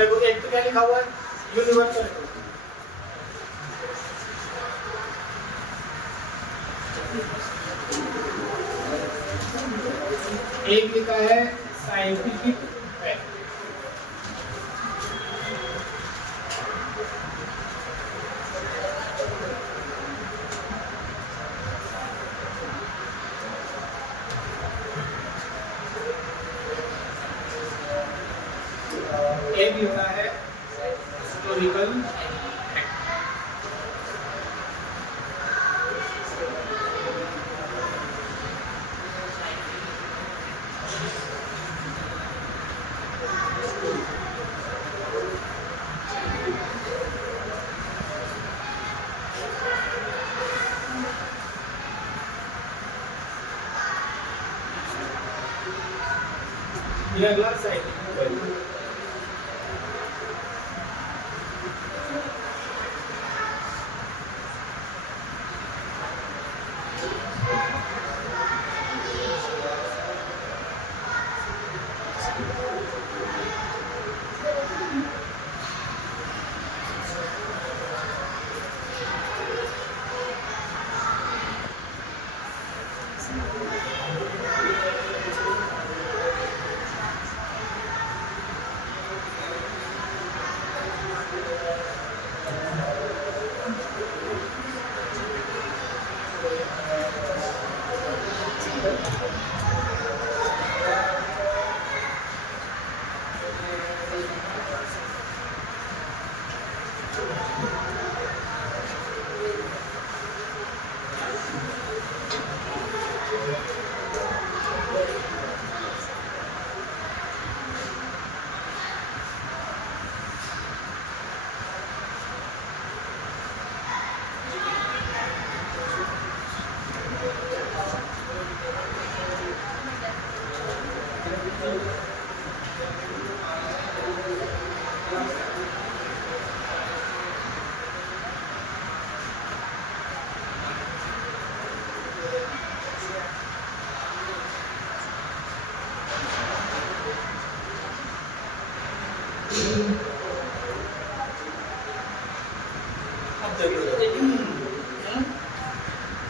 देखो एक तो क्या लिखा हुआ है यूनिवर्सल, एक लिखा है साइंटिफिक फैक्ट। एक लिखा है हिस्टोरिकल फैक्ट। ये अगला साइंटिफिक वैल्यू।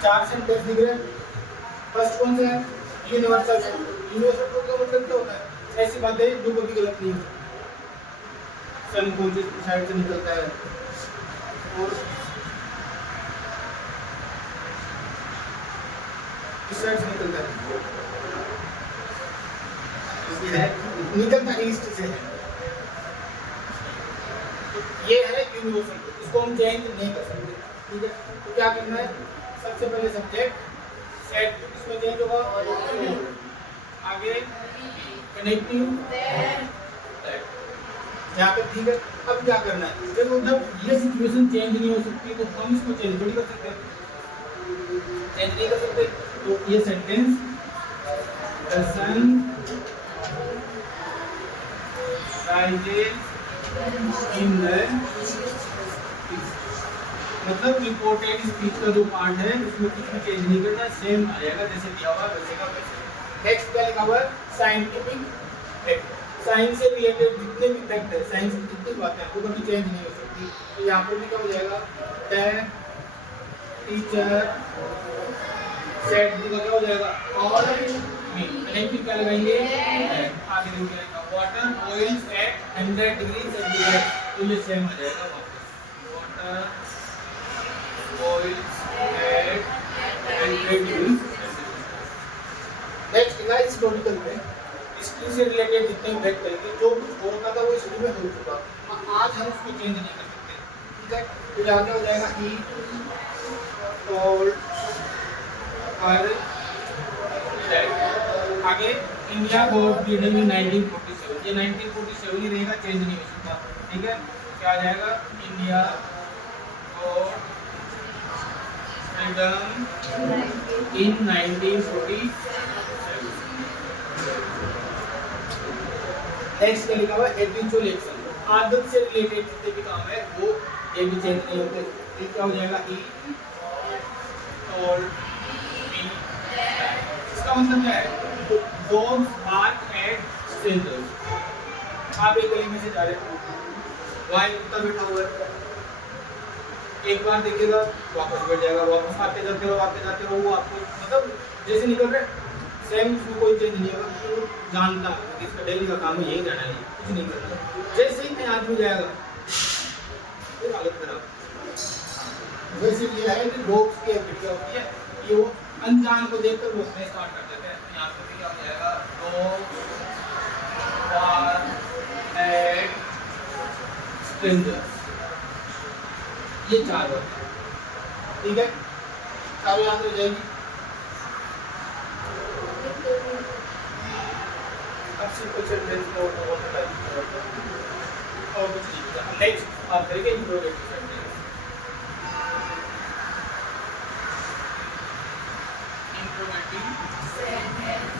चार सेंटेंस दिख रहे हैं। फर्स्ट कौन सा है यूनिवर्सल। यूनिवर्सल का मतलब क्या होता है, ऐसी बातें जो कभी गलत नहीं है। सन कौन सी साइड से निकलता है और इस साइड से निकलता है, निकलता ईस्ट से है। ये है यूनिवर्सल, इसको हम चेंज नहीं कर सकते। ठीक है, तो क्या करना है, सबसे पहले सब्जेक्ट सेट इसमें चेंज होगा, आगे कनेक्टिव यहाँ पे। ठीक है, अब क्या करना है, देखो जब ये सिचुएशन चेंज नहीं हो सकती तो हम इसको चेंज थोड़ी कर सकते, चेंज नहीं कर सकते। तो ये sentence the sun rises in the मतलब रिपोर्टेड स्पीच का जो पार्ट है उसमें कुछ भी चेंज नहीं करना, सेम आएगा जैसे दिया हुआ वैसे का वैसे। नेक्स्ट क्या लिखा हुआ है साइंटिफिक फैक्ट। साइंस से रिलेटेड जितने भी फैक्ट है, साइंस की जितनी बातें हैं वो कभी चेंज नहीं हो सकती। तो यहाँ पर भी क्या हो जाएगा, टीचर सेट का क्या हो जाएगा और मी। कनेक्टिव क्या लगाएंगे, आगे देखिए water boils at 100 degree centigrade, तो ये सेम आ जाएगा वापस। Water boils at 100 degree. Next है हिस्टोरिकल में, हिस्ट्री से रिलेटेड जितने भी फैक्ट है जो कुछ हो रखा था वो हिस्ट्री में हो चुका, आज हम उसको चेंज नहीं कर सकते। ठीक है, तो आगे हो जाएगा ही टोल्ड हर दैट। आगे इंडिया गॉट फ्रीडम इन 1947, ये 1947 ही रहेगा, चेंज नहीं हो सकता। ठीक है, क्या आ जाएगा, इंडिया गॉट फ्रीडम इन 1947। नेक्स्ट क्या लिखा हुआ है हैबिचुअल एक्शन, आदत से रिलेटेड जितने भी काम है वो ये भी चेंज नहीं होते। ठीक, क्या हो जाएगा, ही टोल्ड मी दैट। इसका मतलब क्या है, डॉग्स बार्क एट स्ट्रेंजर्स। आप एक गली में से जा रहे हो, वहाँ एक कुत्ता बैठा हुआ है, एक बार देखिएगा वापस बैठ जाएगा, वापस आते जाते रहो वो आपको मतलब जैसे निकल रहे सेम, उसमें कोई चेंज नहीं होगा क्योंकि वो जानता है कि इसका डेली का काम है यही रहना है, कुछ नहीं करना। जैसे ही कहीं आदमी जाएगा फिर हालत खराब। वैसे ये है कि डॉग्स की एक्टिविटी होती है, ये वो अनजान को देखकर वो अपने स्टार्ट कर देते हैं। यहाँ पे भी क्या हो जाएगा, डॉग्स बार एट स्ट्रेंजर्स, ये चार होते हैं, ठीक है, चारों याद हो जाएगी। अब सिंपल सेंटेंस को और कुछ नहीं। नेक्स्ट आप करेंगे इंट्रोगेटिव सेंटेंस। इंट्रोगेटिव सेंटेंस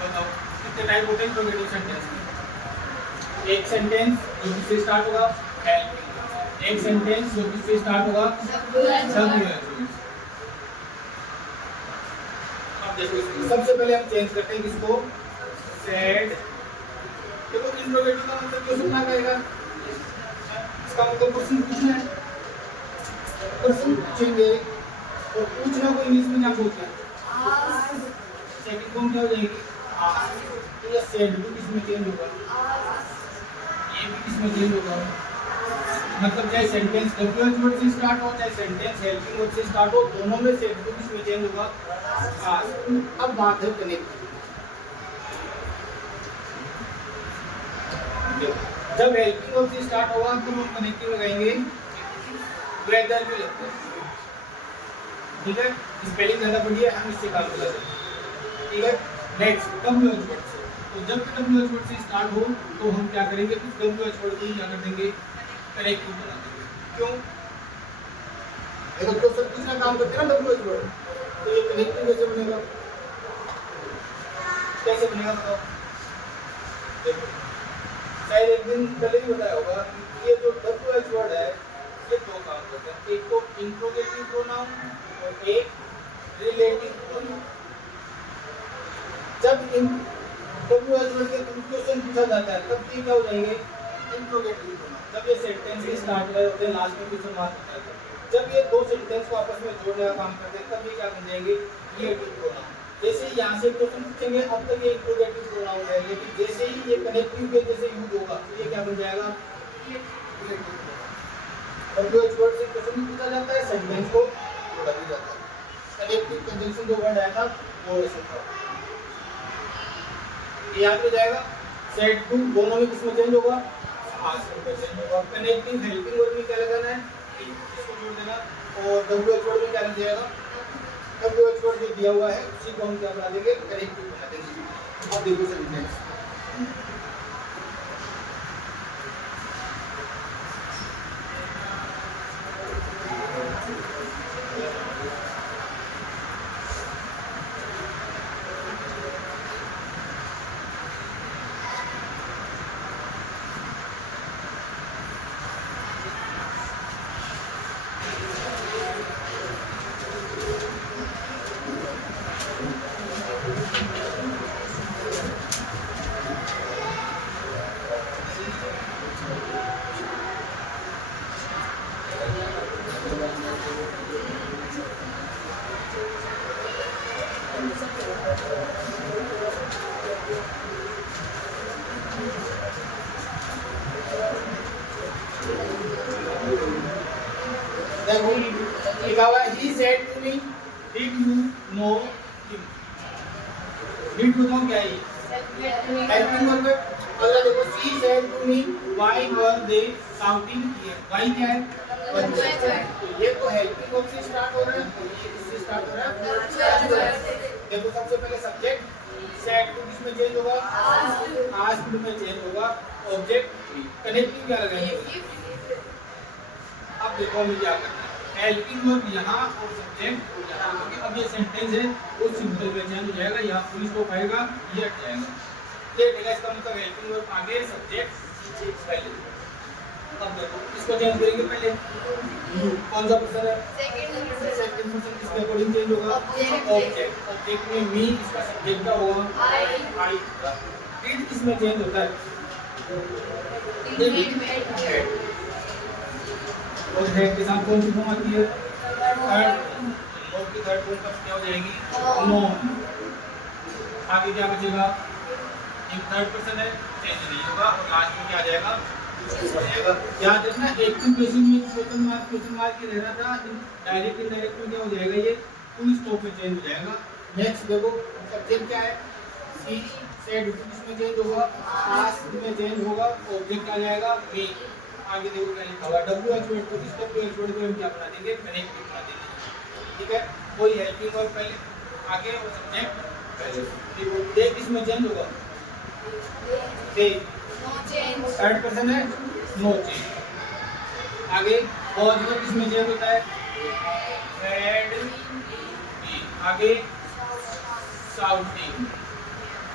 बताओ कितने टाइप होते हैं इंट्रोगेटिव सेंटेंस के? एक सेंटेंस जो किससे स्टार्ट होगा, हेल्पिंग। एक सेंटेंस जो किससे स्टार्ट होगा, सब्जेक्ट। सबसे पहले हम चेंज करते हैं किसको, सेड। देखो इंट्रोगेटिव का मतलब क्वेश्चन ना कहेगा, इसका मतलब क्वेश्चन पूछना है, क्वेश्चन पूछेंगे और पूछना को इंग्लिश में क्या बोलते हैं, सेकंड फॉर्म क्या हो जाएगी, आस्क। तो ये सेड भी किसमें चेंज होगा, ये भी किसमें चेंज होगा, मतलब चाहे सेंटेंस डब्ल्यूएच वर्ड से स्टार्ट हो चाहे सेंटेंस हेल्पिंग वर्ड से स्टार्ट हो, दोनों में सेड भी किसमें चेंज होगा, आस्क। अब बात है कनेक्ट। जब हेल्पिंग वर्ब से स्टार्ट होगा तो हम कनेक्टिव लगाएंगे, वेदर भी लगता है, ठीक है। स्पेलिंग ज्यादा बढ़िया है, हम इससे काम चला सकते हैं, ठीक है। नेक्स्ट डब्ल्यूएच वर्ड से, तो जब भी डब्ल्यूएच वर्ड से स्टार्ट हो तो हम क्या करेंगे, उस डब्ल्यूएच वर्ड को क्या कर देंगे, कनेक्टिव बना देंगे। क्यों, देखो क्वेश्चन पूछना काम करते हैं ना डब्ल्यूएच वर्ड, तो ये कनेक्टिव कैसे बनेगा, कैसे बनेगा तो देखो, शायद एक दिन पहले भी बताया होगा, ये जो डब्ल्यूएच वर्ड है ये दो काम करते हैं, एक तो इंट्रोगेटिव प्रोनाउन और एक रिलेटिव प्रोनाउन। जब इन डब्ल्यूएच वर्ड के क्वेश्चन पूछा जाता है तब ये क्या हो जाएंगे, इंट्रोगेटिव प्रोनाउन। जब ये सेंटेंस के स्टार्ट में होते हैं, लास्ट में क्वेश्चन मार्क होता है, जब ये दो सेंटेंस को आपस में जोड़ने का काम करते हैं तब ये क्या बन जाएंगे, रिलेटिव प्रोनाउन। जैसे यहाँ से क्वेश्चन पूछेंगे अब तक ये इंट्रोगेटिव प्रोनाउन है, लेकिन जैसे ही ये कनेक्टिव के जैसे यूज होगा तो ये क्या बन जाएगा, रिलेटिव प्रोनाउन। डब्ल्यूएच वर्ड से क्वेश्चन पूछा जाता है, सेंटेंस को जोड़ा भी जाता है, कनेक्टिव कंजंक्शन जो वर्ड आएगा वो ऐसे था, ये याद हो जाएगा। सेड टू दोनों में किसमें चेंज होगा, आस्क में चेंज होगा। कनेक्टिव हेल्पिंग वर्ड में क्या लगाना है, इसको जोड़ देना, और डब्ल्यूएच वर्ड में क्या लग जाएगा, डब्ल्यूएच वर्ड जो दिया हुआ है उसी को हम क्या बना देंगे, कनेक्टिव बना देंगे। अब देखो सेंटेंस, देखो लिखा हुआ है, he said to me, did you know him? did बताओ क्या है ये, हेल्पिंग वर्ब है। अगला देखो, she said to me, why were they shouting here? why क्या है, तो ये तो हेल्पिंग वर्ब से स्टार्ट हो रहा है, तो ये किससे स्टार्ट हो रहा है, देखो सबसे पहले सब्जेक्ट said to किसमें चेंज होगा, asked में चेंज होगा, ऑब्जेक्ट कनेक्टिव क्या लगाएंगे। अब देखो हमें क्या करना है, हेल्पिंग वर्ब यहाँ और सब्जेक्ट यहाँ, क्योंकि अब ये सेंटेंस है वो सिंपल में चेंज हो जाएगा, यहाँ पुलिस को पाएगा ये हट जाएगा, ये हटेगा, इसका मतलब हेल्पिंग वर्ब आगे सब्जेक्ट पहले। अब देखो इसको चेंज करेंगे, पहले कौन सा पर्सन है, सेकंड पर्सन, किसके अकॉर्डिंग चेंज होगा, ऑब्जेक्ट। ऑब्जेक्ट में मी, इसका सब्जेक्ट का होगा आई, डिड किसमें चेंज होता है? हेड। और हेड के साथ कौन सी फॉर्म आती है? थर्ड। और की थर्ड फॉर्म का क्या हो जाएगी? नो। आगे क्या बचेगा? एक थर्ड पर्सन है, चेंज नहीं होगा और लास्ट में क्या आ जाएगा? हो जाएगा। याद रखना एक क्वेश्चन में क्वेश्चन मार्क के रह रहा था, डायरेक्ट इनडायरेक्ट में क्या हो जाएगा? ये फुल स्टॉप में चेंज हो जाएगा। नेक्स्ट देखो सब्जेक्ट क्या है? सी। सेड इसमें चेंज होगा, आस्क में चेंज होगा, ऑब्जेक्ट आ जाएगा मी। आगे देखो क्या लिखा हुआ है? डब्ल्यू एच वर्ड को, इस डब्ल्यू एच वर्ड को हम क्या बना देंगे? कनेक्ट बना देंगे। ठीक है, कोई हेल्पिंग वर्ब पहले आगे और सब्जेक्ट पहले। देखो दे किसमें चेंज होगा? दे। थर्ड पर्सन है, नो चेंज। आगे वॉज वर्ब किसमें चेंज होता है? रेड बी। आगे शाउटिंग।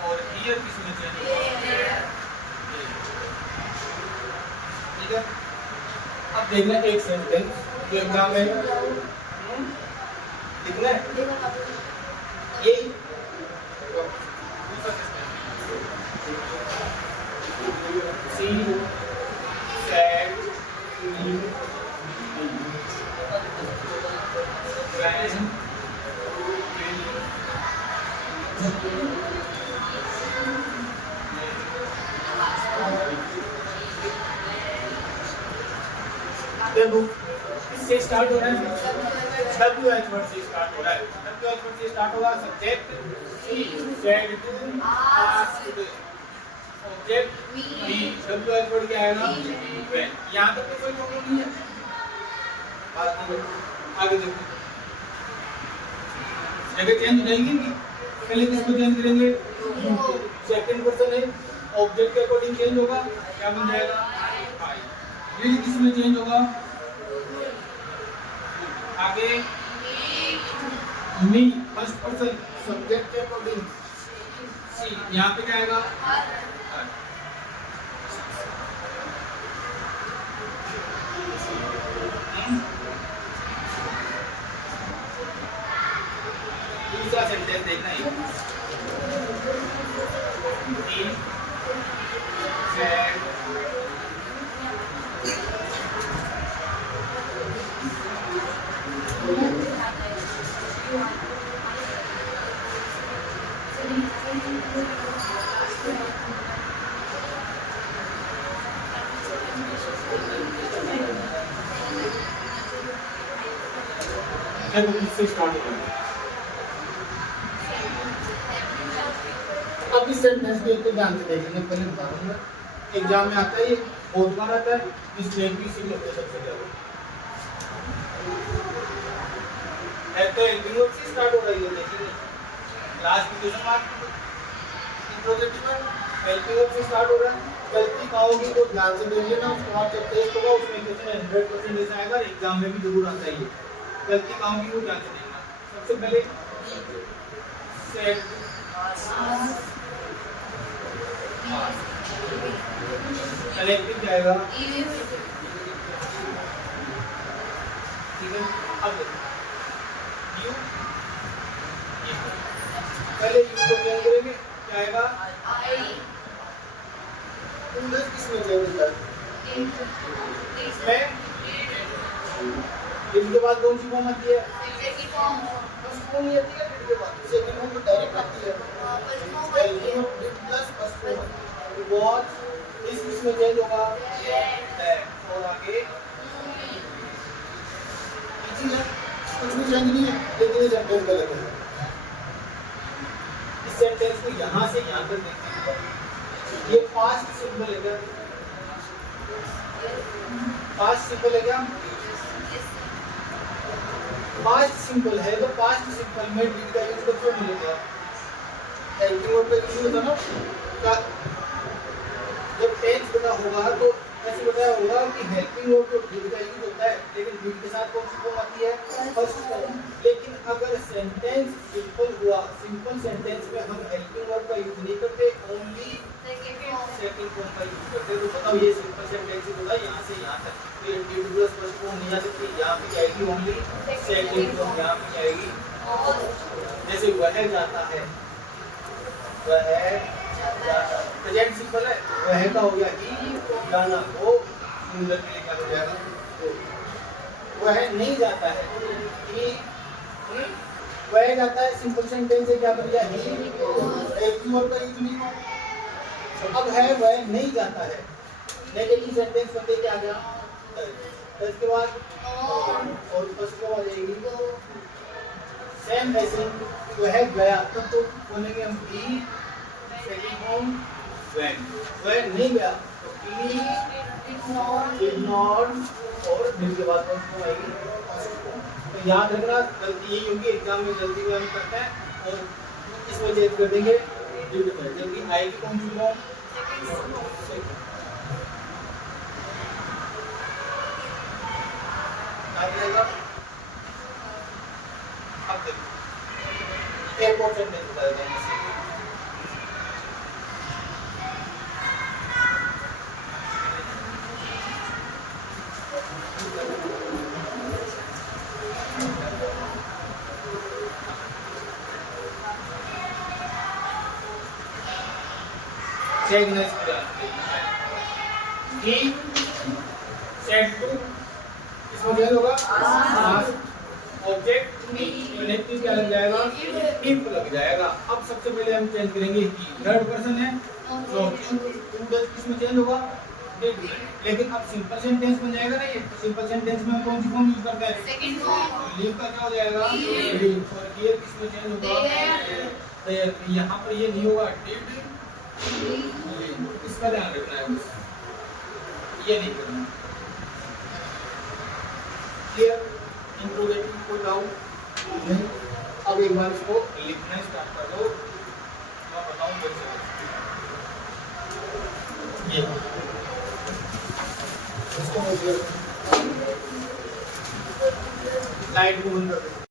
और हियर किसमें चेंज होगा? ठीक है, अब देखना एक सेंटेंस जो एग्जाम में लिखना है। ये सी सेड देखो इससे स्टार्ट हो रहा है, डब्ल्यू एच वर्ड से स्टार्ट हो रहा है। डब्ल्यू एच वर्ड से स्टार्ट होगा, subject she said to asked, object B. W H word क्या आएगा? व्हेन। यहां तक तो कोई प्रॉब्लम नहीं है। आगे देखो जगह चेंज हो जाएगी कि पहले किसको चेंज करेंगे? सेकंड पर्सन है, ऑब्जेक्ट के अकॉर्डिंग चेंज होगा, क्या बन जाएगा? आई। डिड किसमें चेंज होगा? आगे मी, फर्स्ट पर्सन, सब्जेक्ट के अकॉर्डिंग सी। यहाँ पे क्या आएगा? दूसरा सेंटेंस देखना है। देखो किससे स्टार्ट होगा? अब इस सेंटेंस को तो ध्यान से देखेंगे, पहले बताऊंगा। एग्जाम में आता है, ये बहुत बार आता है, इसलिए भी इसी करते सबसे ज्यादा है। तो इंट्रोगेटिव से स्टार्ट हो रही है, देखिए लास्ट में क्वेश्चन मार्क इंट्रोगेटिव है, हेल्पिंग वर्ब से स्टार्ट हो रहा है। गलती का होगी तो ध्यान से देख लेना, उसके बाद जब टेस्ट होगा उसमें क्वेश्चन 100% ऐसा आएगा, एग्जाम में भी जरूर आता है। ये गलती का होगी वो ध्यान से देखना। सबसे पहले सेट कनेक्टिव जाएगा, ठीक है। अब यू, पहले यू को चेंज करेंगे, क्या आएगा? इंग्लिश किसमें चेंज होता है? इसमें इसके बाद कौन सी फॉर्म आती है? फर्स्ट फॉर्म ही आती है। इसके बाद सेकंड फॉर्म तो डायरेक्ट आती है, प्लस फर्स्ट फॉर्म। वॉच इस किसमें चेंज होगा? दैट। और आगे इजी है, कुछ भी चेंज नहीं है, लेकिन ये सेंटेंस गलत है। इस सेंटेंस को यहाँ से यहाँ तक देखिए, ये पास्ट सिंपल है क्या? पास्ट सिंपल है क्या? पास्ट सिंपल है तो पास्ट सिंपल में डिड का यूज क्यों नहीं लेते? हेल्पिंग वर्ब का यूज होता ना का, जब टेंस बता होगा तो ऐसे बताया होगा कि हेल्पिंग वर्ब तो डिड का यूज होता है, लेकिन डिड के साथ कौन सी फॉर्म आती है? First form. लेकिन अगर सेंटेंस सिंपल हुआ, सिंपल सेंटेंस में हम हेल्पिंग वर्ब का यूज नहीं करते, ओनली सेकंड फॉर्म का यूज करते। तो बताओ ये सिंपल सेंटेंस होगा यहाँ से यहाँ तक, फिर डिड प्लस फर्स्ट फॉर्म नहीं आ सकती, यहाँ पे आएगी ओनली सेकंड फॉर्म, यहाँ पे आएगी। जैसे वह जाता है, वह जाता है, प्रेजेंट सिंपल है, वह का हो गया ही जाना, वो सिंगुलर के लिए क्या हो जाएगा, तो वह नहीं जाता है कि वह जाता है, सिंपल सेंटेंस से क्या बन गया ही, एक ही वर्ब का यूज नहीं हुआ। अब है वह नहीं जाता है, नेगेटिव सेंटेंस बनते क्या आ गया, इसके बाद और फर्स्ट क्या हो जाएगी, सेम ऐसे वह गया, तब तो बोलेंगे हम ही सेकंड फॉर्म when, वह नहीं गया तो he did not, और दिन के बाद कौन आएगी, तो याद रखना गलती यही होगी, एग्जाम में गलती में हम करते हैं और इस वजह से कर देंगे did में, जबकि आएगी कौन सी फॉर्म, अब देखो एक और सेंटेंस बता देता हूँ। He said to, इसमें क्या होगा, ऑब्जेक्ट कनेक्टिव क्या लग जाएगा, if लग जाएगा। अब सबसे पहले हम चेंज करेंगे he, थर्ड पर्सन है तो इसमें चेंज होगा did, लेकिन अब सिंपल सेंटेंस बन जाएगा ना, ये सिंपल सेंटेंस में हम कौन सी फॉर्म यूज करते हैं, सेकंड फॉर्म, लीव का क्या हो जाएगा did, और हियर किसमें चेंज होगा there, यहाँ पर ये नहीं होगा did, इसका ध्यान रखना है बस, ये नहीं करना। क्लियर, इंट्रोगेटिव को डाउट नहीं। अब एक बार इसको लिखना स्टार्ट कर दो, मैं बताऊं कैसे, ये इसको लाइट को बंद कर दो।